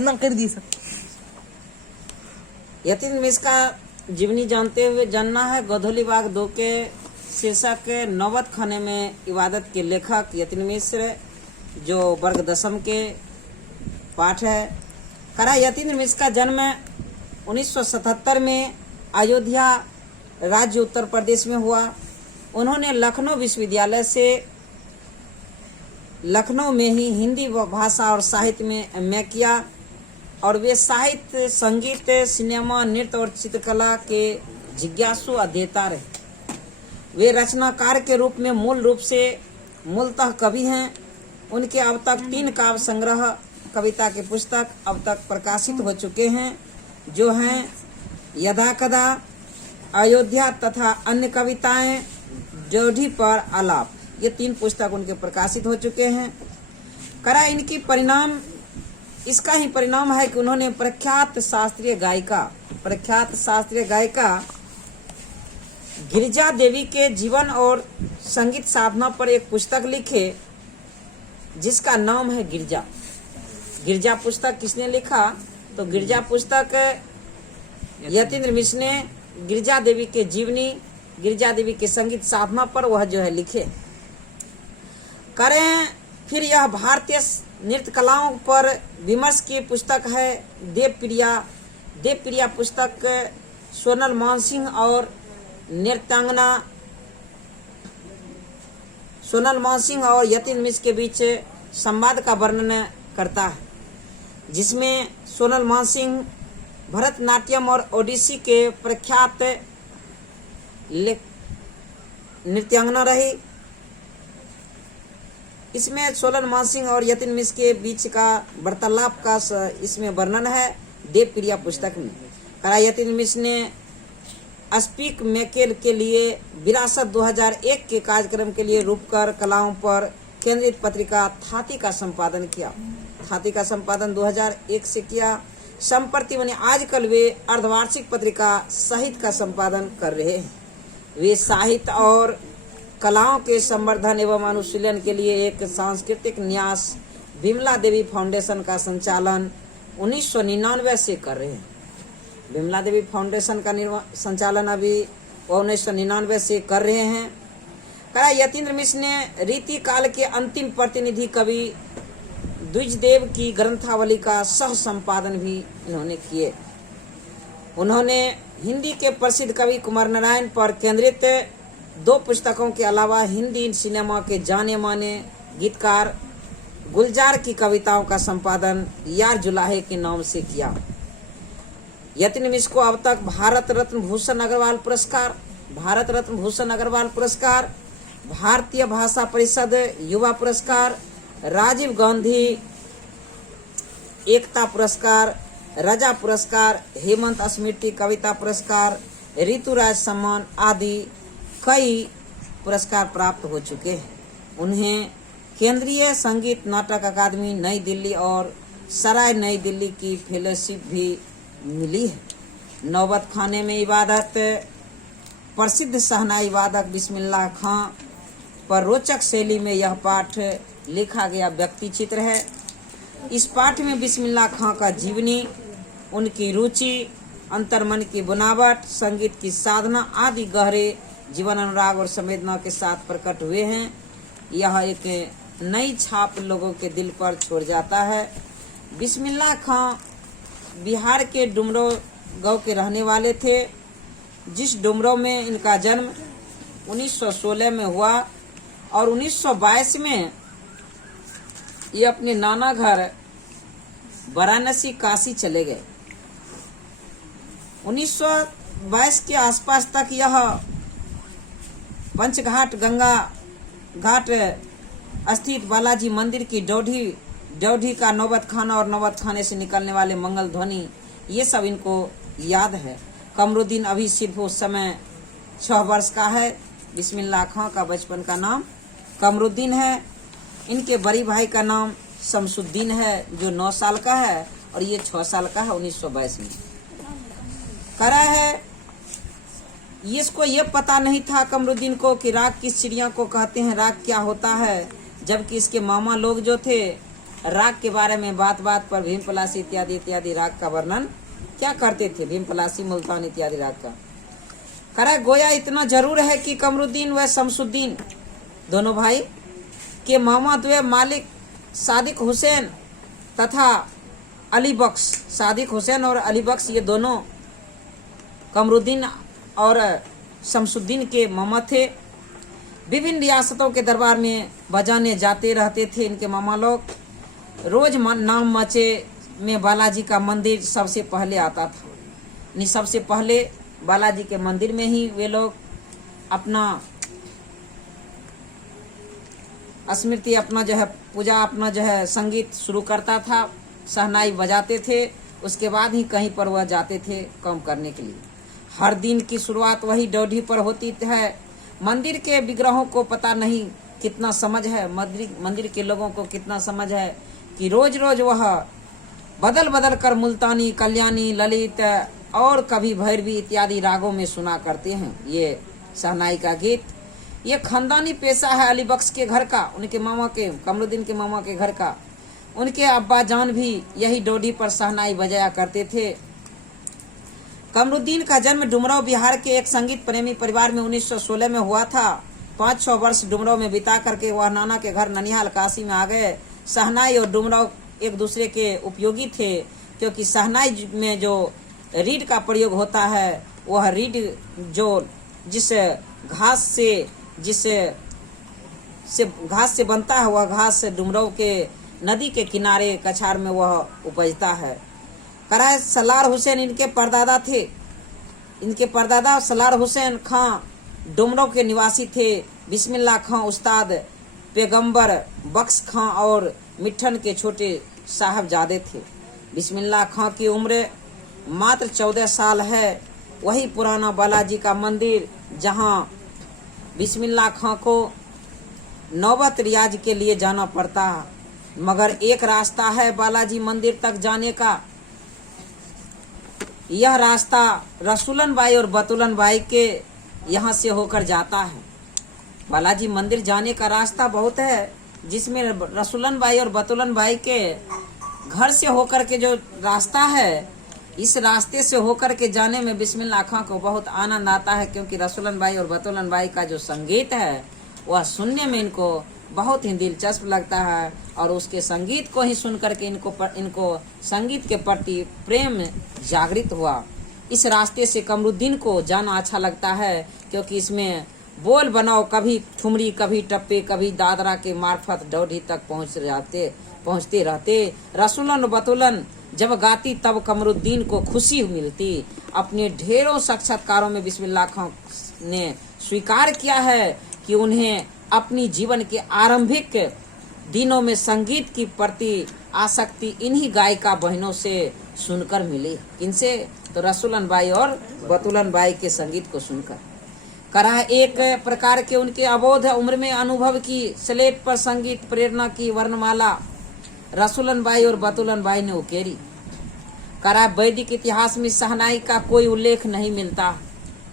ना कर दी सर। यतीन्द्र मिश्र का जीवनी जानते हुए जानना है। गोधूली बाग 2 के शीर्षक नौबत खाने में इबादत के लेखक यतीन्द्र मिश्र, जो वर्ग 10 के पाठ है। करा यतीन्द्र मिश्र का जन्म 1977 में अयोध्या राज्य उत्तर प्रदेश में हुआ। उन्होंने लखनऊ विश्वविद्यालय से लखनऊ में ही हिंदी भाषा और साहित्य में एमए किया और वे साहित्य, संगीत, सिनेमा, नृत्य और चित्रकला के जिज्ञासु अध्येता रहे। वे रचनाकार के रूप में मूलतः कवि हैं। उनके अब तक 3 काव्य संग्रह कविता के पुस्तक अब तक प्रकाशित हो चुके हैं, जो हैं यदा कदा, अयोध्या तथा अन्य कविताएं, ड्योढ़ी पर आलाप। ये 3 पुस्तक उनके प्रकाशित हो चुके हैं। करा इसका ही परिणाम है कि उन्होंने प्रख्यात शास्त्रीय गायिका गिरिजा देवी के जीवन और संगीत साधना पर एक पुस्तक लिखे, जिसका नाम है गिरजा पुस्तक किसने लिखा? तो गिरजा पुस्तक यतीन्द्र मिश्र ने गिरिजा देवी के जीवनी, गिरिजा देवी के संगीत साधना पर वह जो है लिखे। करें फिर यह भारतीय नृत्य कलाओं पर विमर्श की पुस्तक है देवप्रिया पुस्तक सोनल मानसिंह और नृत्यांगना सोनल मानसिंह और यतीन्द्र मिश्र के बीच संवाद का वर्णन करता है, जिसमें सोनल मानसिंह भरतनाट्यम और ओडिसी के प्रख्यात नृत्यांगना रही। इसमें सोनल मानसिंह और यतीन्द्र मिश्र के बीच का वार्तालाप का इसमें वर्णन है देवप्रिया पुस्तक में। करा यतीन्द्र मिश्र ने स्पीक मेकेल के लिए विरासत 2001 के कार्यक्रम के लिए रूपकर कलाओं पर केंद्रित पत्रिका थाती का संपादन किया। थाती का संपादन 2001 से किया। संप्रति बने आजकल वे अर्धवार्षिक पत्रिका साहित्य का संपादन कर रहे हैं। वे साहित्य और कलाओं के संवर्धन एवं अनुशीलन के लिए एक सांस्कृतिक न्यास विमला देवी फाउंडेशन का संचालन 1999 से कर रहे हैं। विमला देवी फाउंडेशन का संचालन अभी 1999 से कर रहे हैं। करा यतीन्द्र मिश्र ने रीति काल के अंतिम प्रतिनिधि कवि द्विजदेव की ग्रंथावली का सह संपादन भी इन्होंने किए। उन्होंने हिंदी के प्रसिद्ध कवि कुमार नारायण पर केंद्रित 2 पुस्तकों के अलावा हिंदी सिनेमा के जाने माने गीतकार गुलजार की कविताओं का संपादन यार जुलाहे के नाम से किया। यतीन्द्र मिश्र को अब तक भारत रत्न भूषण अग्रवाल पुरस्कार, भारतीय भाषा परिषद युवा पुरस्कार, राजीव गांधी एकता पुरस्कार, रजा पुरस्कार, हेमंत स्मृति कविता पुरस्कार, ऋतुराज सम्मान आदि कई पुरस्कार प्राप्त हो चुके हैं। उन्हें केंद्रीय संगीत नाटक अकादमी नई दिल्ली और सराय नई दिल्ली की फेलोशिप भी मिली है। नौबत खाने में इबादत प्रसिद्ध शहनाई वादक बिस्मिल्लाह खां पर रोचक शैली में यह पाठ लिखा गया व्यक्ति चित्र है। इस पाठ में बिस्मिल्लाह खां का जीवनी, उनकी रुचि, अंतर्मन की बनावट, संगीत की साधना आदि गहरे जीवन अनुराग और संवेदना के साथ प्रकट हुए हैं। यह एक नई छाप लोगों के दिल पर छोड़ जाता है। बिस्मिल्लाह खां बिहार के डुमरो गांव के रहने वाले थे, जिस डुमरो में इनका जन्म 1916 में हुआ और 1922 में ये अपने नाना घर वाराणसी काशी चले गए। 1922 के आसपास तक यह पंचघाट गंगा घाट स्थित बालाजी मंदिर की ड्योढ़ी का नौबत खाना और नौबत खाने से निकलने वाले मंगल ध्वनि, ये सब इनको याद है। कमरुद्दीन अभी सिर्फ उस समय 6 वर्ष का है। बिस्मिल्लाह खां का बचपन का नाम कमरुद्दीन है। इनके बड़ी भाई का नाम शमसुद्दीन है, जो 9 साल का है, और ये 6 साल का है। 1922 में करा है। इसको ये पता नहीं था कमरुद्दीन को कि राग किस चिड़िया को कहते हैं, राग क्या होता है, जबकि इसके मामा लोग जो थे राग के बारे में बात बात पर भीम पलासी इत्यादि इत्यादि राग का वर्णन क्या करते थे, भीम पलासी, मुल्तान इत्यादि राग का। करा गोया इतना जरूर है कि कमरुद्दीन व शमसुद्दीन दोनों भाई के मोहम्मद व मालिक सादिक हुसैन तथा अली बख्श, सादिक हुसैन और अली बख्श, ये दोनों कमरुद्दीन और शमसुद्दीन के मोहम्मद थे। विभिन्न रियासतों के दरबार में बजाने जाते रहते थे इनके मामा लोग। रोज नाम मचे में बालाजी का मंदिर सबसे पहले आता था। नहीं, सबसे पहले बालाजी के मंदिर में ही वे लोग अपना स्मृति, अपना जो है पूजा, अपना जो है संगीत शुरू करता था। शहनाई बजाते थे, उसके बाद ही कहीं पर वह जाते थे काम करने के लिए। हर दिन की शुरुआत वही डोढ़ी पर होती है। मंदिर के विग्रहों को पता नहीं कितना समझ है, मंदिर के लोगों को कितना समझ है कि रोज रोज वह बदल बदल कर मुल्तानी, कल्याणी, ललित और कभी भैरवी इत्यादि रागों में सुना करते हैं ये शहनाई का गीत। ये खानदानी पेशा है अली बख्श के घर का, उनके मामा के, कमरुद्दीन के मामा के घर का। उनके अब्बा जान भी यही डोडी पर शहनाई बजाया करते थे। कमरुद्दीन का जन्म डुमराव बिहार के एक संगीत प्रेमी परिवार में 1916 में हुआ था। 5-6 वर्ष डुमराव में बिता करके वह नाना के घर ननिहाल काशी में आ गए। शहनाई और डुमराव एक दूसरे के उपयोगी थे, क्योंकि शहनाई में जो रीड का प्रयोग होता है, वह रीड जो जिस घास से बनता है, वह घास डुमराव के नदी के किनारे कछार में वह उपजता है। कराए सलार हुसैन इनके परदादा थे। इनके परदादा सलार हुसैन खां डुमराव के निवासी थे। बिस्मिल्लाह खां उस्ताद पैगंबर बख्श खां और मिठन के छोटे साहबजादे थे। बिस्मिल्लाह खां की उम्र मात्र 14 साल है। वही पुराना बालाजी का मंदिर जहां बिस्मिल्लाह खां को नौबत रियाज के लिए जाना पड़ता, मगर एक रास्ता है बालाजी मंदिर तक जाने का। यह रास्ता रसूलन बाई और बतुलन बाई के यहाँ से होकर जाता है। बालाजी मंदिर जाने का रास्ता बहुत है, जिसमें रसूलन बाई और बतुलन बाई के घर से होकर के जो रास्ता है, इस रास्ते से होकर के जाने में बिस्मिल्लाह खां को बहुत आनंद आता है, क्योंकि रसूलन बाई और बतुलन बाई का जो संगीत है वह सुनने में इनको बहुत ही दिलचस्प लगता है, और उसके संगीत को ही सुन करके इनको संगीत के प्रति प्रेम जागृत हुआ। इस रास्ते से कमरुद्दीन को जाना अच्छा लगता है, क्योंकि इसमें बोल बनाओ कभी ठुमरी, कभी टप्पे, कभी दादरा के मार्फत डोडी तक पहुँचते रहते। रसूलन बतुलन जब गाती तब कमरुद्दीन को खुशी मिलती। अपने ढेरों साक्षात्कारों में बिस्मिल्लाह खां ने स्वीकार किया है कि उन्हें अपनी जीवन के आरंभिक दिनों में संगीत की प्रति आसक्ति इन्हीं गायिका बहनों से सुनकर मिली। इनसे तो रसूलन बाई और बतुलन बाई के संगीत को सुनकर। करा एक प्रकार के उनके अबोध उम्र में अनुभव की स्लेट पर संगीत प्रेरणा की वर्णमाला रसूलन बाई और बतुलन बाई ने उकेरी। करा वैदिक इतिहास में शहनाई का कोई उल्लेख नहीं मिलता।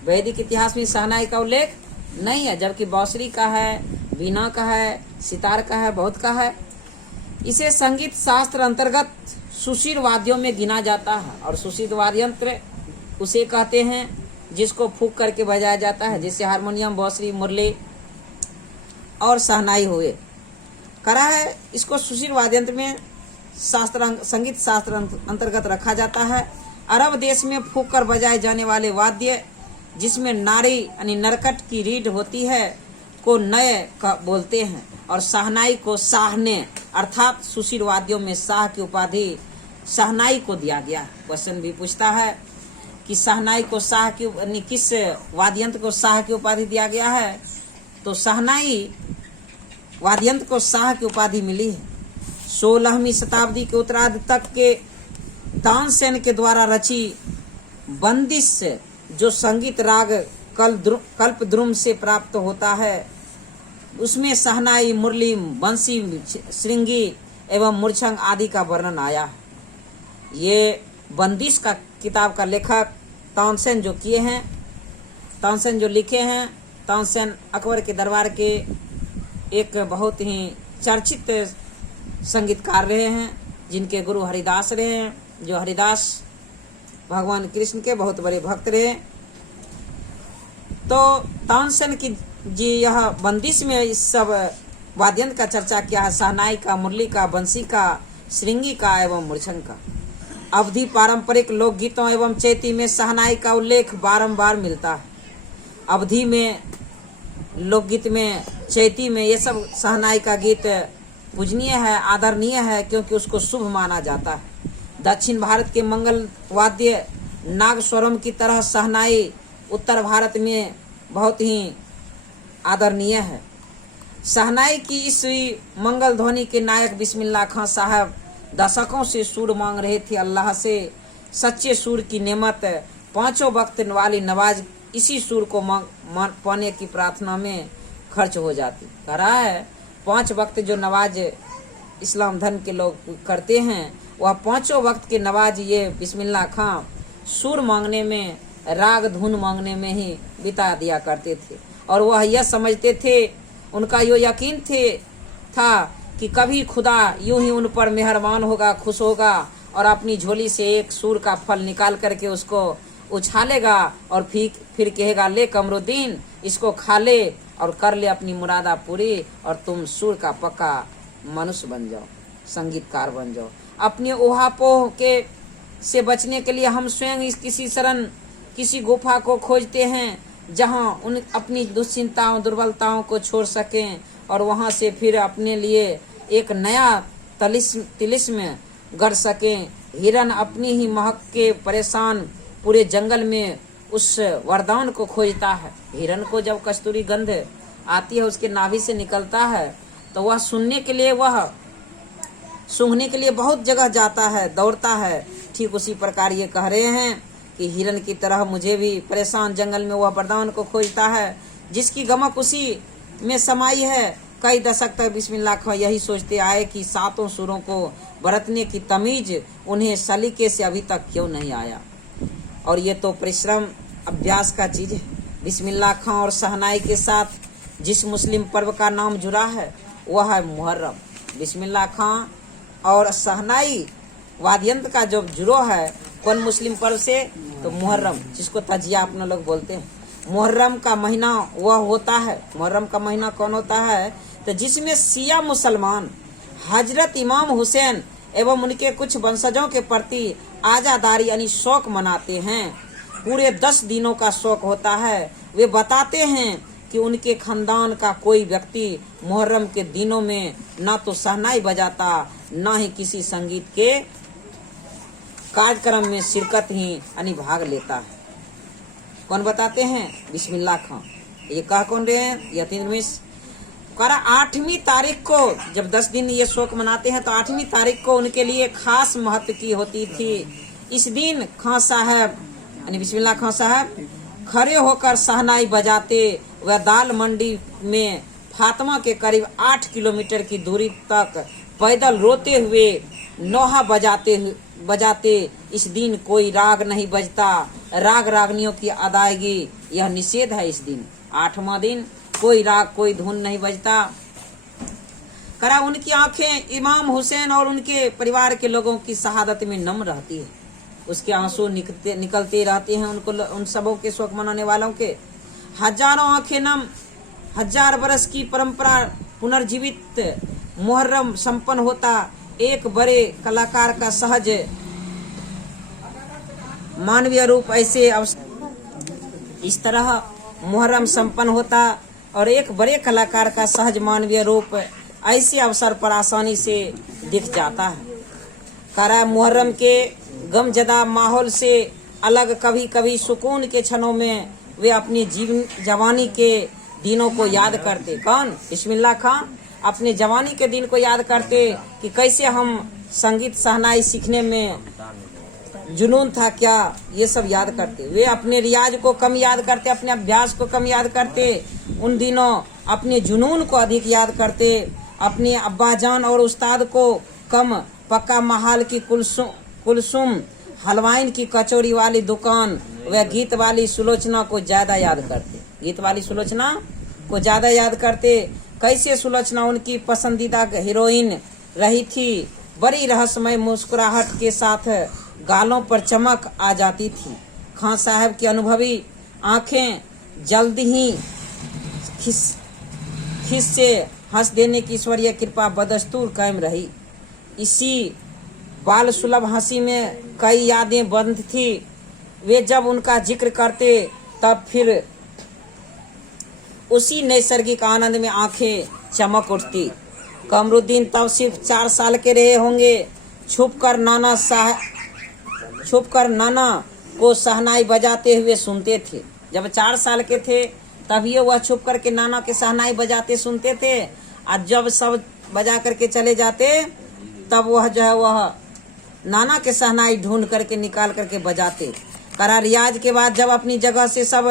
वैदिक इतिहास में शहनाई का उल्लेख नहीं है, जबकि बांसुरी का है, वीणा का है, सितार का है, बहुत का है। इसे संगीत शास्त्र अंतर्गत सुशील वाद्यों में गिना जाता है, और सुशील वाद्य यंत्र उसे कहते हैं जिसको फूंक करके बजाया जाता है, जैसे हारमोनियम, बांसुरी, मुरली और शहनाई हुए। करा है इसको सुशील वाद्य यंत्र में संगीत शास्त्र अंतर्गत रखा जाता है। अरब देश में फूंक कर बजाए जाने वाले वाद्य, जिसमें नारी यानी नरकट की रीढ़ होती है, को नय बोलते हैं, और शहनाई को शाहने अर्थात सुशील वाद्यों में शाह की उपाधि शहनाई को दिया गया। क्वेश्चन भी पूछता है कि शहनाई को शाह की किस वाद्यंत्र को शाह की उपाधि दिया गया है, तो शहनाई वाद्यंत्र को शाह की उपाधि मिली है। 16वीं शताब्दी के उत्तरार्ध तक के तानसेन के द्वारा रची बंदिश जो संगीत राग कल्पद्रुम से प्राप्त होता है, उसमें शहनाई, मुरली, बंसी, श्रृंगी एवं मूर्छंग आदि का वर्णन आया है। ये बंदिश का किताब का लेखक तानसेन जो किए हैं, तानसेन जो लिखे हैं, तानसेन अकबर के दरबार के एक बहुत ही चर्चित संगीतकार रहे हैं, जिनके गुरु हरिदास रहे हैं, जो हरिदास भगवान कृष्ण के बहुत बड़े भक्त रहे। तो तानसेन की जी यह बंदिश में इस सब वाद्यंत्र का चर्चा किया है, शहनाई का, मुरली का, बंसी का, श्रृंगी का एवं मूर्छंग का। अवधि पारंपरिक लोकगीतों एवं चैती में शहनाई का उल्लेख बारंबार मिलता है। अवधि में लोकगीत में, चैती में ये सब शहनाई का गीत पूजनीय है, आदरणीय है, क्योंकि उसको शुभ माना जाता है। दक्षिण भारत के मंगल वाद्य नागस्वरम की तरह शहनाई उत्तर भारत में बहुत ही आदरणीय है। शहनाई की इस मंगल ध्वनि के नायक बिस्मिल्लाह खां साहब दशकों से सुर मांग रहे थे अल्लाह से। सच्चे सुर की नेमत, पांचों वक्त वाली नवाज इसी सुर को पाने की प्रार्थना में खर्च हो जाती। कह रहा है 5 वक्त जो नवाज इस्लाम धर्म के लोग करते हैं, वह 5 वक्त के नवाज ये बिस्मिल्लाह खां सुर मांगने में, राग धुन मांगने में ही बिता दिया करते थे। और वह यह समझते थे, उनका यो यकीन था कि कभी खुदा यूं ही उन पर मेहरबान होगा, खुश होगा और अपनी झोली से एक सूर का फल निकाल करके उसको उछालेगा और फिर कहेगा, ले कमरुद्दीन इसको खा ले और कर ले अपनी मुरादा पूरी और तुम सूर का पक्का मनुष्य बन जाओ, संगीतकार बन जाओ। अपने ओहापोह के से बचने के लिए हम स्वयं किसी गुफा को खोजते हैं जहां उन अपनी दुश्चिंताओं, दुर्बलताओं को छोड़ सकें और वहां से फिर अपने लिए एक नया तिलिस्म गढ़ सकें। हिरन अपनी ही महक के परेशान पूरे जंगल में उस वरदान को खोजता है। हिरन को जब कस्तूरी गंध आती है, उसके नाभि से निकलता है, तो वह सूंघने के लिए बहुत जगह जाता है, दौड़ता है। ठीक उसी प्रकार ये कह रहे हैं कि हिरन की तरह मुझे भी परेशान जंगल में वह वरदान को खोजता है जिसकी गमक उसी में समाई है। कई दशक तक बिस्मिल्लाह खां यही सोचते आए कि 7 सुरों को बरतने की तमीज उन्हें सलीके से अभी तक क्यों नहीं आया। और ये तो परिश्रम, अभ्यास का चीज है। बिस्मिल्लाह खां और शहनाई के साथ जिस मुस्लिम पर्व का नाम जुड़ा है वह है मुहर्रम। बिस्मिल्लाह खां और शहनाई वाद्यंत्र का जो जुड़ो है कौन मुस्लिम पर्व से, तो मुहर्रम, जिसको तजिया अपने लोग बोलते हैं। मुहर्रम का महीना वह होता है, मुहर्रम का महीना कौन होता है, तो जिसमें शिया मुसलमान हजरत इमाम हुसैन एवं उनके कुछ वंशजों के प्रति आजादारी यानी शौक मनाते हैं। पूरे 10 दिनों का शौक होता है। वे बताते हैं कि उनके खानदान का कोई व्यक्ति मुहर्रम के दिनों में ना तो शहनाई बजाता, ना ही किसी संगीत के कार्यक्रम में शिरकत ही यानी भाग लेता है। कौन बताते हैं? बिस्मिल्लाह खां। ये कह कौन रहे हैं? यतीन मिश्र। 8वीं तारीख को जब 10 दिन ये शोक मनाते हैं तो 8वीं तारीख को उनके लिए खास महत्व की होती थी। इस दिन खां साहब यानी बिस्मिल्लाह खां साहब खड़े होकर शहनाई बजाते व दाल मंडी में फातिमा के करीब 8 किलोमीटर की दूरी तक पैदल रोते हुए नौहा बजाते। इस दिन कोई राग नहीं बजता, राग रागनियों की अदायगी यह निषेध है। इस दिन 8वां दिन कोई राग, कोई धुन नहीं बजता। करा उनकी आंखें इमाम हुसैन और उनके परिवार के लोगों की शहादत में नम रहती है। उसके आंसू निकलते रहते हैं उनको, उन सबों के शोक मनाने वालों के। हजारों आंखें नम, 1000 बरस की परंपरा पुनर्जीवित मुहर्रम संपन्न होता। एक बड़े कलाकार का सहज मानवीय रूप ऐसे इस तरह मुहर्रम संपन्न होता और एक बड़े कलाकार का सहज मानवीय रूप ऐसे अवसर पर आसानी से दिख जाता है। कारा मुहर्रम के गमजदा माहौल से अलग कभी कभी सुकून के क्षणों में वे अपनी जवानी के दिनों को याद करते। कौन? बिस्मिल्लाह खां अपने जवानी के दिन को याद करते कि कैसे हम संगीत शहनाई सीखने में जुनून था क्या, ये सब याद करते। वे अपने रियाज को कम याद करते, अपने अभ्यास को कम याद करते। उन दिनों अपने जुनून को अधिक याद करते। अपने अब्बाजान और उस्ताद को कम, पक्का महाल की कुलसुम हलवाइन की कचौरी वाली दुकान व गीत वाली सुलोचना को ज्यादा याद करते। गीत वाली सुलोचना को ज्यादा याद करते। कैसे सुलोचना उनकी पसंदीदा हीरोइन रही थी। बड़ी रहस्यमय मुस्कुराहट के साथ गालों पर चमक आ जाती थी। खां साहब की अनुभवी आंखें जल्द ही खिस से हंस देने की ईश्वरीय कृपा बदस्तूर कायम रही। इसी बाल सुलभ हंसी में कई यादें बंद थी। वे जब उनका जिक्र करते तब फिर उसी नैसर्गिक आनंद में आंखें चमक उठती। कमरुद्दीन तब सिर्फ 4 साल के रहे होंगे। छुपकर नाना को शहनाई बजाते हुए सुनते थे। जब 4 साल के थे तभी वह छुप करके नाना के शहनाई बजाते सुनते थे, और जब सब बजा करके चले जाते तब वह जो है वह नाना के शहनाई ढूंढ करके निकाल करके बजाते। करा रियाज के बाद जब अपनी जगह से सब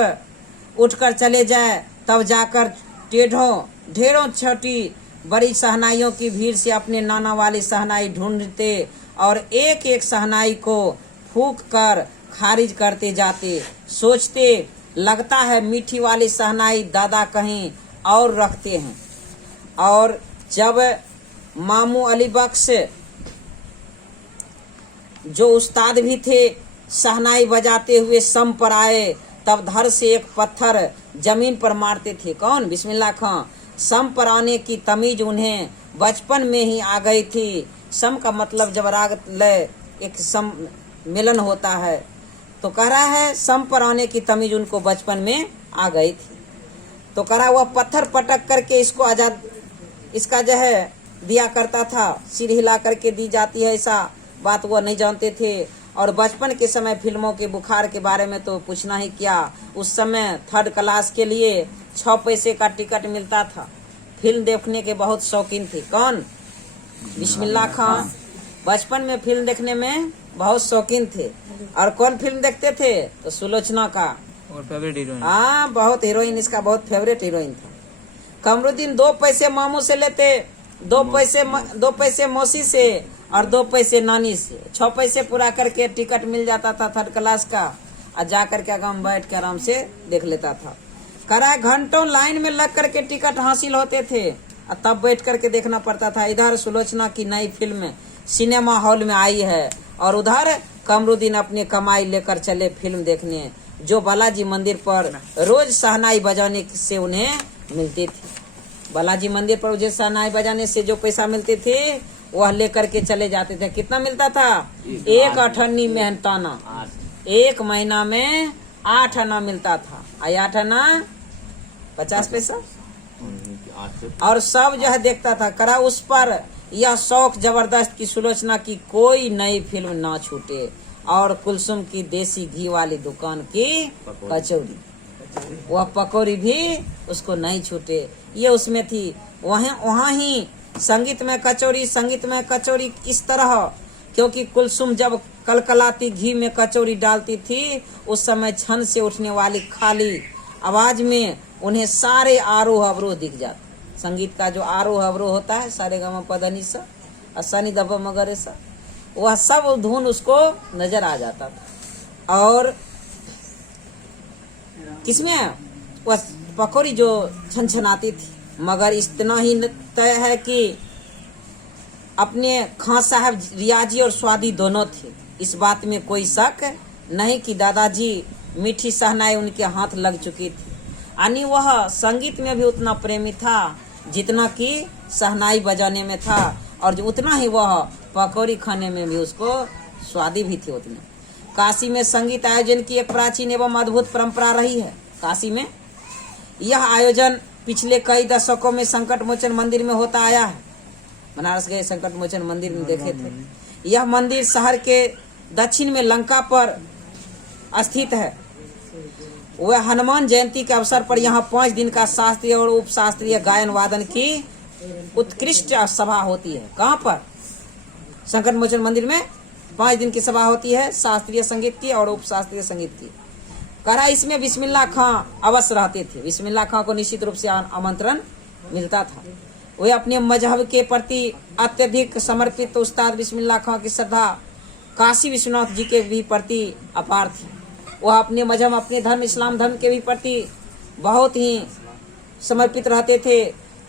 उठकर चले जाए तब जाकर ढेरों छोटी बड़ी शहनाइयों की भीड़ से अपने नाना वाली शहनाई ढूंढते और एक एक शहनाई को फूंक कर खारिज करते जाते। सोचते लगता है मीठी वाली शहनाई दादा कहीं और रखते हैं। और जब मामू अली बख्श जो उस्ताद भी थे शहनाई बजाते हुए सम पर आए तब धर से एक पत्थर जमीन पर मारते थे। कौन? बिस्मिल्लाह खां। सम पर आने की तमीज उन्हें बचपन में ही आ गई थी। सम का मतलब जब राग लय एक सम मिलन होता है, तो कह रहा है सम पर आने की तमीज उनको बचपन में आ गई थी। तो कह रहा वह पत्थर पटक करके इसको आजाद इसका जो है दिया करता था, सिर हिला करके दी जाती है, ऐसा बात वह नहीं जानते थे। और बचपन के समय फिल्मों के बुखार के बारे में तो पूछना ही क्या। उस समय 3rd क्लास के लिए 6 पैसे का टिकट मिलता था। फिल्म देखने के बहुत शौकीन थे। कौन? बिस्मिल्लाह खां। बचपन में फिल्म देखने में बहुत शौकीन थे। और कौन फिल्म देखते थे? तो सुलोचना का और फेवरेट हीरोइन। हाँ, बहुत हीरोइन, इसका बहुत फेवरेट हीरोइन था। कमरुद्दीन 2 पैसे मामू से लेते, 2 पैसे मौसी से और 2 पैसे नानी से। 6 पैसे पूरा करके टिकट मिल जाता था 3rd क्लास का, और जा करके आराम बैठ के आराम से देख लेता था। करा घंटों लाइन में लग करके टिकट हासिल होते थे, और तब बैठ करके देखना पड़ता था। इधर सुलोचना की नई फिल्म सिनेमा हॉल में आई है और उधर कमरुद्दीन अपनी कमाई लेकर चले फिल्म देखने, जो बालाजी मंदिर पर रोज शहनाई बजाने से उन्हें मिलती थी। बालाजी मंदिर पर मुझे शहनाई बजाने से जो पैसा मिलते थे वह लेकर के चले जाते थे। कितना मिलता था? 1 अठन्नी मेहनताना। 1 महीना में 8 आना मिलता था। 8 आना 50 पैसा। और सब जो है देखता था। करा उस पर यह शौक जबरदस्त की सुलोचना की कोई नई फिल्म ना छूटे और कुलसुम की देसी घी वाली दुकान की कचौरी, वह पकौड़ी भी उसको नहीं छूटे। ये उसमें थी। वहाँ ही संगीत में कचौरी इस तरह, क्योंकि कुलसुम जब कलकलाती घी में कचौरी डालती थी उस समय छन से उठने वाली खाली आवाज में उन्हें सारे आरोह अवरोह दिख जाते। संगीत का जो आरोह अवरोह होता है, सारे गम पधनी सा और सनी दब मगरे सा, वह सब धुन उसको नजर आ जाता था। और किसमें वह पकौड़ी जो छनछनाती थी। मगर इतना ही तय है कि अपने खां साहब रियाजी और स्वादी दोनों थे। इस बात में कोई शक नहीं कि दादाजी मीठी शहनाई उनके हाथ लग चुकी थी। यानी वह संगीत में भी उतना प्रेमी था जितना कि शहनाई बजाने में था, और उतना ही वह पकौड़ी खाने में भी उसको स्वादी भी थी उतने। काशी में संगीत आयोजन की एक प्राचीन एवं अद्भुत परंपरा रही है। काशी में यह आयोजन पिछले कई दशकों में संकट मोचन मंदिर में होता आया है। बनारस गए संकट मोचन मंदिर में देखे थे। यह मंदिर शहर के दक्षिण में लंका पर स्थित है। वह हनुमान जयंती के अवसर पर यहाँ 5 दिन का शास्त्रीय और उप शास्त्रीय गायन वादन की उत्कृष्ट सभा होती है। कहाँ पर? संकट मोचन मंदिर में 5 दिन की सभा होती है, शास्त्रीय संगीत की और उप शास्त्रीय संगीत की। करा इसमें बिस्मिल्लाह खां अवश्य रहते थे। बिस्मिल्लाह खां को निश्चित रूप से आमंत्रण मिलता था। वे अपने मजहब के प्रति अत्यधिक समर्पित उस्ताद बिस्मिल्लाह खां की श्रद्धा काशी विश्वनाथ जी के भी प्रति अपार थी। वह अपने मजहब, अपने धर्म इस्लाम धर्म के भी प्रति बहुत ही समर्पित रहते थे।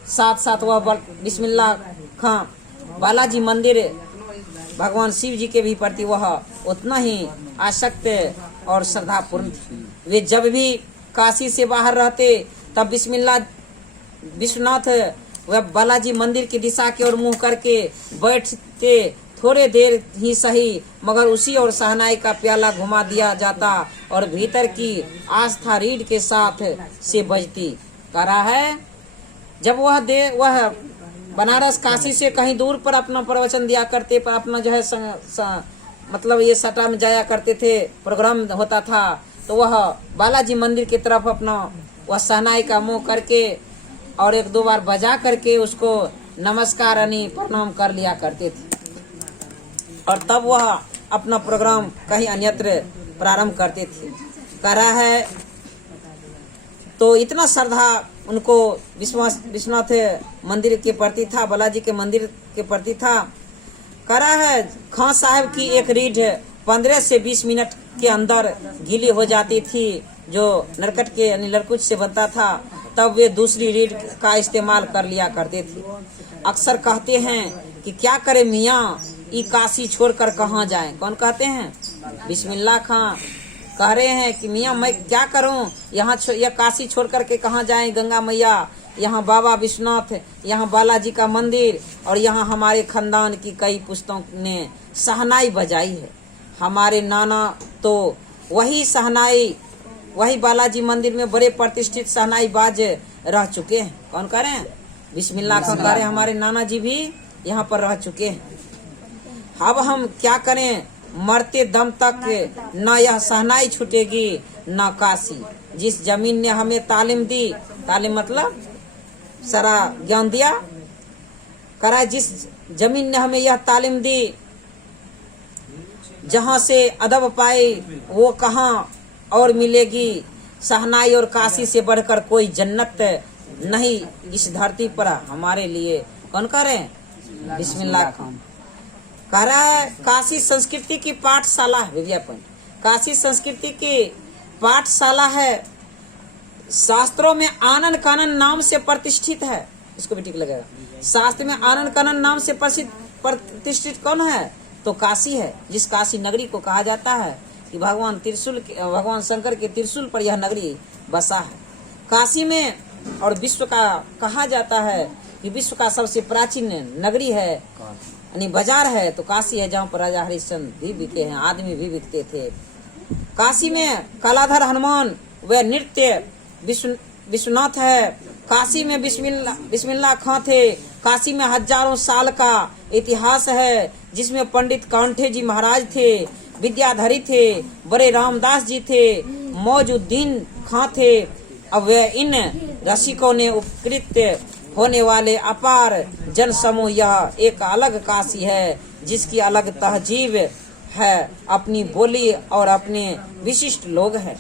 साथ साथ वह बिस्मिल्लाह खां बालाजी मंदिर भगवान शिव जी के भी प्रति वह उतना ही आसक्त और श्रद्धापूर्ण थे। वे जब भी काशी से बाहर रहते तब विश्वनाथ वह बालाजी मंदिर की दिशा की ओर मुंह करके बैठते। थोड़े देर ही सही मगर उसी और शहनाई का प्याला घुमा दिया जाता और भीतर की आस्था रीढ़ के साथ से बजती। करा है जब वह बनारस काशी से कहीं दूर पर अपना प्रवचन दिया करते, पर अपना जो है मतलब ये सटा में जाया करते थे, प्रोग्राम होता था, तो वह बालाजी मंदिर की तरफ अपना वह शहनाई का मुंह करके और एक दो बार बजा करके उसको नमस्कार यानी प्रणाम कर लिया करते थे और तब वह अपना प्रोग्राम कहीं अन्यत्र प्रारंभ करते थे। करा है तो इतना श्रद्धा उनको विश्वनाथ मंदिर के प्रति था, बालाजी के मंदिर के प्रति था। करा है खां साहब की एक रीढ़ 15 से 20 मिनट के अंदर गीली हो जाती थी, जो नरकट के यानी लरकुच से बनता था, तब वे दूसरी रीढ़ का इस्तेमाल कर लिया करते थे। अक्सर कहते हैं कि क्या करे मियाँ, ई काशी छोड़कर कहाँ जाएं। कौन कहते हैं? बिस्मिल्लाह खां कह रहे हैं कि मियाँ मैं क्या करूं, यहाँ यह काशी छोड़ करके कहाँ जाएं। गंगा मैया, यहाँ बाबा विश्वनाथ, यहाँ बालाजी का मंदिर और यहाँ हमारे खानदान की कई पुस्तकों ने शहनाई बजाई है। हमारे नाना तो वही शहनाई, वही बालाजी मंदिर में बड़े प्रतिष्ठित शहनाई बाज रह चुके हैं। कौन कह रहे हैं? बिस्मिल्लाह खां कह रहे हैं हमारे नाना जी भी यहाँ पर रह चुके हैं। अब हम क्या करें, मरते दम तक न यह शहनाई छूटेगी न काशी। जिस जमीन ने हमें तालीम दी, तालीम मतलब सारा ज्ञान दिया, करा जिस जमीन ने हमें यह तालीम दी, जहाँ से अदब पाई वो कहाँ और मिलेगी। शहनाई और काशी से बढ़कर कोई जन्नत नहीं इस धरती पर हमारे लिए। कौन कह रहे हैं? बिस्मिल्लाह खां कह रहा है काशी संस्कृति की पाठशाला है। विज्ञापन काशी संस्कृति की पाठशाला है, शास्त्रों में आनंद कानन नाम से प्रतिष्ठित है। इसको भी ठीक लगेगा। शास्त्र में आनंद कानन नाम से प्रतिष्ठित कौन है? तो काशी है, जिस काशी नगरी को कहा जाता है कि भगवान शंकर के त्रिशूल पर यह नगरी बसा है। काशी में और विश्व का कहा जाता है कि विश्व का सबसे प्राचीन नगरी है यानी बाजार है तो काशी है, जहाँ पर राजा हरिश्चंद्र भी बिके हैं, आदमी भी बिकते थे। काशी में कलाधर हनुमान व नृत्य विश्वनाथ है। काशी में बिस्मिल्लाह खां थे। काशी में हजारों साल का इतिहास है, जिसमें पंडित कांठे जी महाराज थे, विद्याधरी थे, बड़े रामदास जी थे, मौजुद्दीन खां थे। अब वह इन रसिकों ने उपकृत होने वाले अपार जन समूह यह एक अलग काशी है, जिसकी अलग तहजीब है, अपनी बोली और अपने विशिष्ट लोग हैं।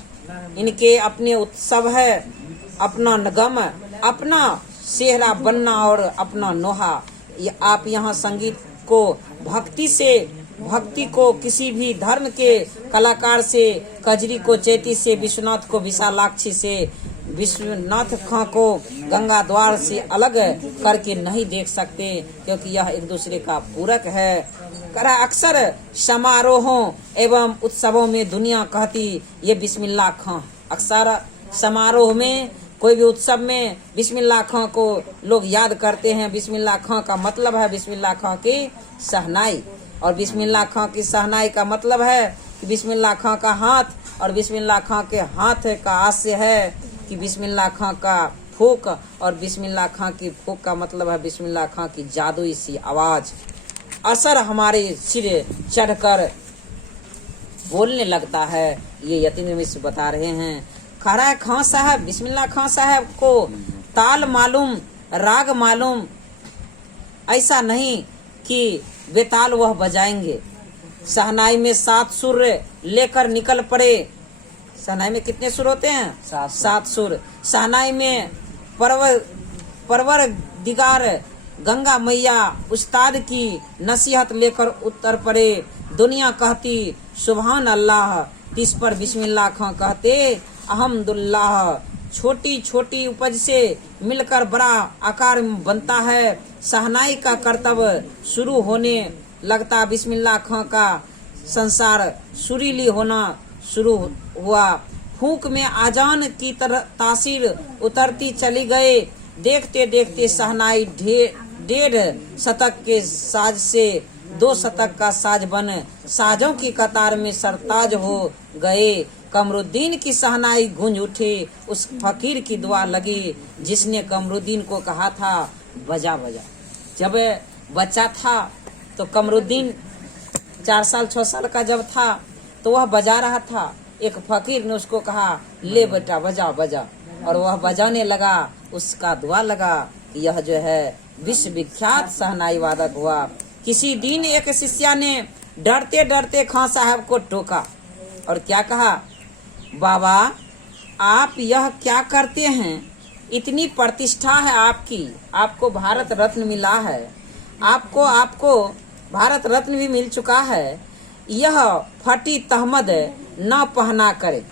इनके अपने उत्सव है, अपना नगम, अपना सेहरा बनना और अपना नोहा। आप यहाँ संगीत को भक्ति को किसी भी धर्म के कलाकार से, कजरी को चैती से, विश्वनाथ को विशालाक्षी से, विश्वनाथ खां को गंगा द्वार से अलग करके नहीं देख सकते, क्योंकि यह एक दूसरे का पूरक है। करा अक्सर समारोहों एवं उत्सवों में दुनिया कहती ये बिस्मिल्लाह खां। अक्सर समारोह में, कोई भी उत्सव में बिस्मिल्लाह खां को लोग याद करते हैं। बिस्मिल्लाह खां का मतलब है बिस्मिल्लाह खां की शहनाई, और बिस्मिल्लाह खां की शहनाई का मतलब है कि बिस्मिल्लाह खां का हाथ, और बिस्मिल्लाह खां के हाथ का आशय है कि बिस्मिल्लाह खां का फूक, और बिस्मिल्लाह खां की फूक का मतलब है बिस्मिल्लाह खां की जादुई सी आवाज असर हमारे सिर चढ़कर बोलने लगता है। ये यतीन्द्र मिश्र बता रहे हैं। खरा खां साहब, बिस्मिल्लाह खां साहब को ताल मालूम, राग मालूम, ऐसा नहीं कि बेताल वह बजाएंगे। शहनाई में 7 सुर लेकर निकल पड़े। शहनाई में कितने सुर होते हैं? 7 सुर। शहनाई में परवर दिगार गंगा मैया उस्ताद की नसीहत लेकर उतर पड़े। दुनिया कहती सुभान अल्लाह, तिस पर बिस्मिल्लाह खां कहते अहमदुल्लाह। छोटी छोटी उपज से मिलकर बड़ा आकार बनता है। शहनाई का कर्तव्य शुरू होने लगता। बिस्मिल्लाह खां का संसार सुरीली होना शुरू हुआ। फूक में आजान की तरह तासीर उतरती चली गए। देखते देखते शहनाई 1.5 शतक के साज से 2 शतक का साज बन साजों की कतार में सरताज हो गए। कमरुद्दीन की शहनाई गूंज उठी। उस फकीर की दुआ लगी जिसने कमरुद्दीन को कहा था बजा बजा। जब बच्चा था तो कमरुद्दीन 4 साल 6 साल का जब था तो वह बजा रहा था। एक फकीर ने उसको कहा ले बेटा बजा बजा, और वह बजाने लगा। उसका दुआ लगा कि यह जो है विश्व विख्यात शहनाई वादक हुआ। किसी दिन एक शिष्या ने डरते डरते खां साहब को टोका और क्या कहा, बाबा आप यह क्या करते हैं? इतनी प्रतिष्ठा है आपकी, आपको भारत रत्न मिला है, आपको भारत रत्न भी मिल चुका है, यह फटी तहमद न पहना करे।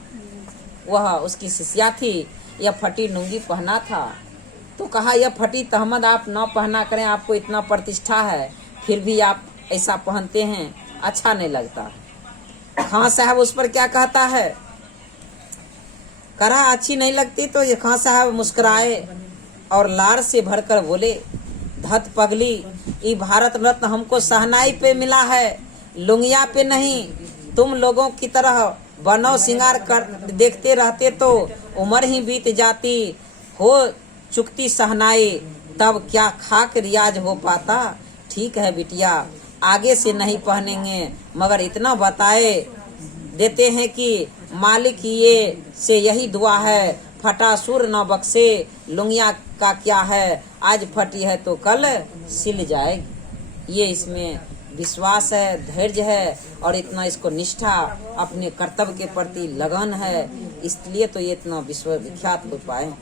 वह उसकी शिष्या थी, यह फटी लुंगी पहना था तो कहा यह फटी तहमद आप न पहना करें, आपको इतना प्रतिष्ठा है फिर भी आप ऐसा पहनते हैं, अच्छा नहीं लगता। खां साहब उस पर क्या कहता है, कहा अच्छी नहीं लगती तो ये खां साहब मुस्कुराए और लार से भरकर बोले, धत पगली, ये भारत रत्न हमको शहनाई पे मिला है, लुंगिया पे नहीं। तुम लोगों की तरह बनौ सिंगार कर देखते रहते तो उम्र ही बीत जाती, हो चुकती शहनाई तब क्या खाक रियाज हो पाता। ठीक है बिटिया, आगे से नहीं पहनेंगे, मगर इतना बताए देते हैं कि मालिक ये से यही दुआ है, फटा सुर न बख्शे। लुंगिया का क्या है, आज फटी है तो कल सिल जाएगी। ये इसमें विश्वास है, धैर्य है और इतना इसको निष्ठा, अपने कर्तव्य के प्रति लगन है, इसलिए तो ये इतना विश्व विख्यात हो पाए।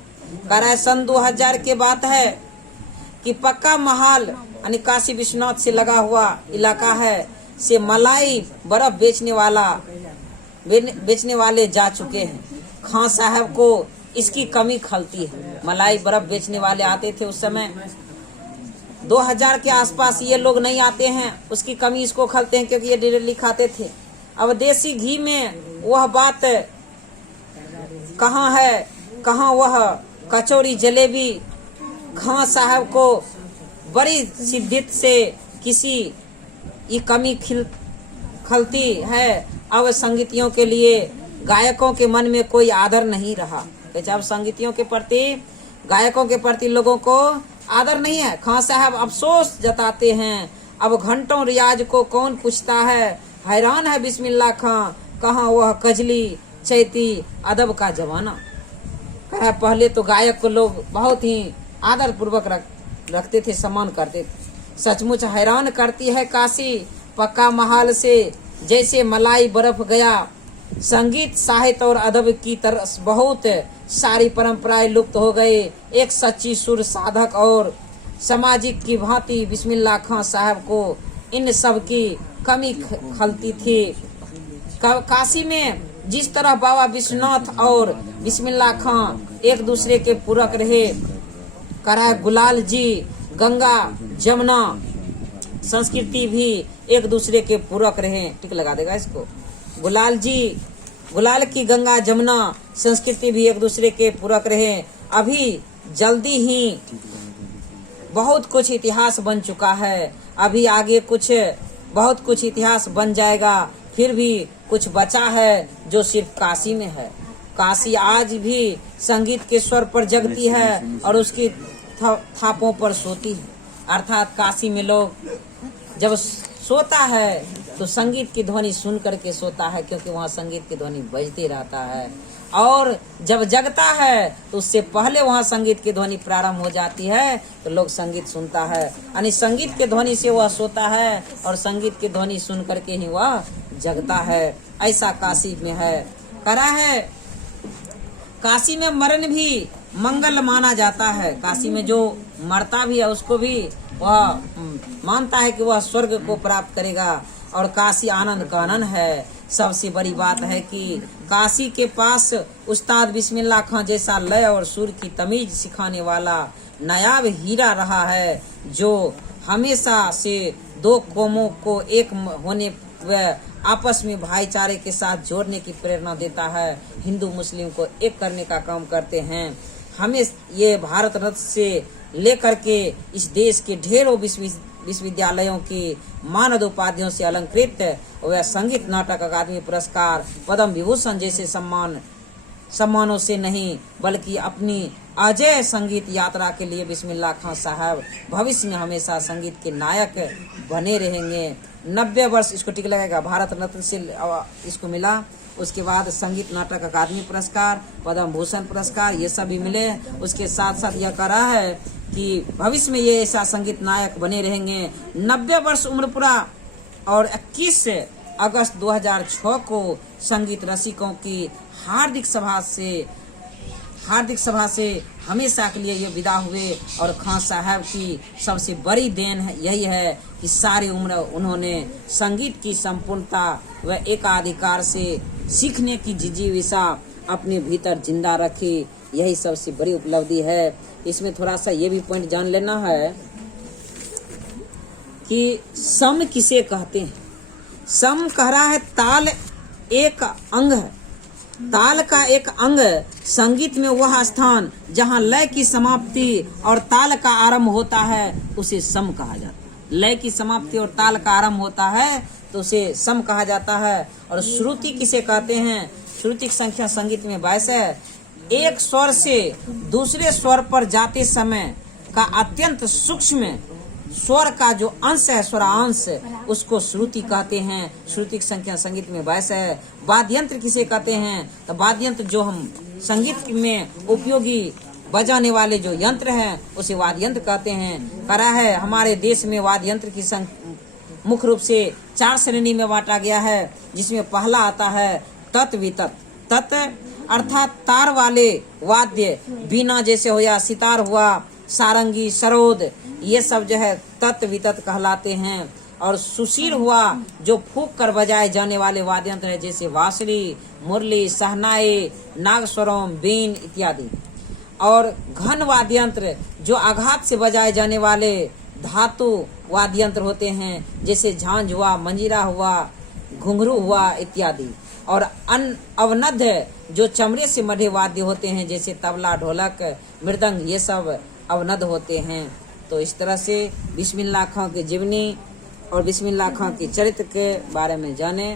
कह रहा है सन 2000 के बात है कि पक्का महाल यानी काशी विश्वनाथ से लगा हुआ इलाका है से मलाई बर्फ बेचने वाले जा चुके हैं। खां साहब को इसकी कमी खलती है। मलाई बर्फ बेचने वाले आते थे उस समय, 2000 के आसपास ये लोग नहीं आते हैं, उसकी कमी इसको खलते हैं क्योंकि ये डेली खाते थे। अब देसी घी में वह बात कहाँ है, कहाँ वह कचौरी जलेबी। खां साहब को बड़ी शिद्दत से किसी ये कमी खलती है। अब संगीतियों के लिए गायकों के मन में कोई आदर नहीं रहा। अब संगीतियों के प्रति, गायकों के प्रति लोगों को आदर नहीं है। खां साहब अफसोस जताते हैं, अब घंटों रियाज को कौन पूछता है। हैरान है बिस्मिल्लाह खां, कहाँ वह कजली चैती अदब का जमाना। कहा पहले तो गायक को लोग बहुत ही आदर पूर्वक रखते थे, सम्मान करते थे। सचमुच हैरान करती है काशी पक्का महाल से जैसे मलाई बर्फ गया। संगीत साहित्य और अदब की तरफ बहुत सारी परंपराएं लुप्त हो गए। एक सच्ची सुर साधक और सामाजिक की भांति बिस्मिल्लाह खां साहब को इन सब की कमी खलती थी। काशी में जिस तरह बाबा विश्वनाथ और बिस्मिल्लाह खां एक दूसरे के पूरक रहे, करा गुलाल जी गंगा जमुना संस्कृति भी एक दूसरे के पूरक रहे। टिक लगा देगा इसको। गुलाल की गंगा जमुना संस्कृति भी एक दूसरे के पूरक रहे। अभी जल्दी ही बहुत कुछ इतिहास बन चुका है, अभी आगे बहुत कुछ इतिहास बन जाएगा। फिर भी कुछ बचा है जो सिर्फ काशी में है। काशी आज भी संगीत के स्वर पर जगती है और उसकी थापों पर सोती है। अर्थात काशी में लोग जब सोता है तो संगीत की ध्वनि सुन करके सोता है, क्योंकि वहाँ संगीत की ध्वनि बजती रहता है। और जब जगता है तो उससे पहले वहाँ संगीत की ध्वनि प्रारंभ हो जाती है तो लोग संगीत सुनता है, यानी संगीत के ध्वनि से वह सोता है और संगीत की ध्वनि सुन करके ही वह जगता है। ऐसा काशी में है। करा है काशी में मरण भी मंगल माना जाता है। काशी में जो मरता भी है उसको भी वह मानता है कि वह स्वर्ग को प्राप्त करेगा। और काशी आनंद कानन है। सबसे बड़ी बात है कि काशी के पास उस्ताद बिस्मिल्लाह खां जैसा लय और सुर की तमीज सिखाने वाला नायाब हीरा रहा है, जो हमेशा से दो कौमों को एक होने व आपस में भाईचारे के साथ जोड़ने की प्रेरणा देता है। हिंदू मुस्लिम को एक करने का काम करते हैं। हमें ये भारत रत्न से लेकर के इस देश के ढेरों विश्वविद्यालयों की मानद उपाधियों से अलंकृत व संगीत नाटक अकादमी पुरस्कार, पद्म विभूषण जैसे सम्मानों से नहीं, बल्कि अपनी अजय संगीत यात्रा के लिए बिस्मिल्लाह खां साहब भविष्य में हमेशा संगीत के नायक बने रहेंगे। 90 वर्ष इसको टिक लगेगा। भारत रत्न से इसको मिला, उसके बाद संगीत नाटक अकादमी पुरस्कार, पद्म भूषण पुरस्कार, ये सब भी मिले। उसके साथ साथ यह कह रहा है कि भविष्य में ये ऐसा संगीत नायक बने रहेंगे। 90 वर्ष उम्र पूरा और 21 अगस्त 2006 को संगीत रसिकों की हार्दिक सभा से हमेशा के लिए ये विदा हुए। और खान साहब की सबसे बड़ी देन यही है कि सारी उम्र उन्होंने संगीत की संपूर्णता व एकाधिकार से सीखने की जिज्ञासा अपने भीतर जिंदा रखी। यही सबसे बड़ी उपलब्धि है। इसमें थोड़ा सा ये भी पॉइंट जान लेना है कि सम किसे कहते हैं। सम कह रहा है ताल एक अंग है। ताल का एक अंग संगीत में वह स्थान जहाँ लय की समाप्ति और ताल का आरंभ होता है उसे सम कहा जाता है। लय की समाप्ति और ताल का आरंभ होता है तो उसे सम कहा जाता है। और श्रुति किसे कहते हैं? श्रुति की संख्या संगीत में 22 है। एक स्वर से दूसरे स्वर पर जाते समय का अत्यंत सूक्ष्म स्वर का जो अंश है, स्वरांश, उसको श्रुति कहते हैं। श्रुति की संख्या संगीत में 22 है। वाद्यंत्र किसे कहते हैं? तो वाद्यंत्र जो हम संगीत में उपयोगी बजाने वाले जो यंत्र हैं उसे वाद्यंत्र कहते हैं। करा है हमारे देश में वाद्यंत्र की मुख्य रूप से 4 श्रेणी में बांटा गया है, जिसमें पहला आता है तत् वितत। तत् अर्थात तार वाले वाद्य, बीना जैसे हो या सितार हुआ, सारंगी, सरोद, ये सब जो है तत् वितत कहलाते हैं। और सुशील हुआ जो फूंक कर बजाए जाने वाले वाद्यंत्र है, जैसे बांसुरी, मुरली, शहनाई, नागस्वरम, बीन इत्यादि। और घन वाद्यंत्र जो आघात से बजाए जाने वाले धातु वाद्यंत्र होते हैं, जैसे झांझ हुआ, मंजीरा हुआ, घुंघरू हुआ इत्यादि। और अवनद्ध जो चमड़े से मढ़े वाद्य होते हैं, जैसे तबला, ढोलक, मृदंग, ये सब अवनद्ध होते हैं। तो इस तरह से बिस्मिल्लाह खां की जीवनी और बिस्मिल्लाह खां के चरित्र के बारे में जाने।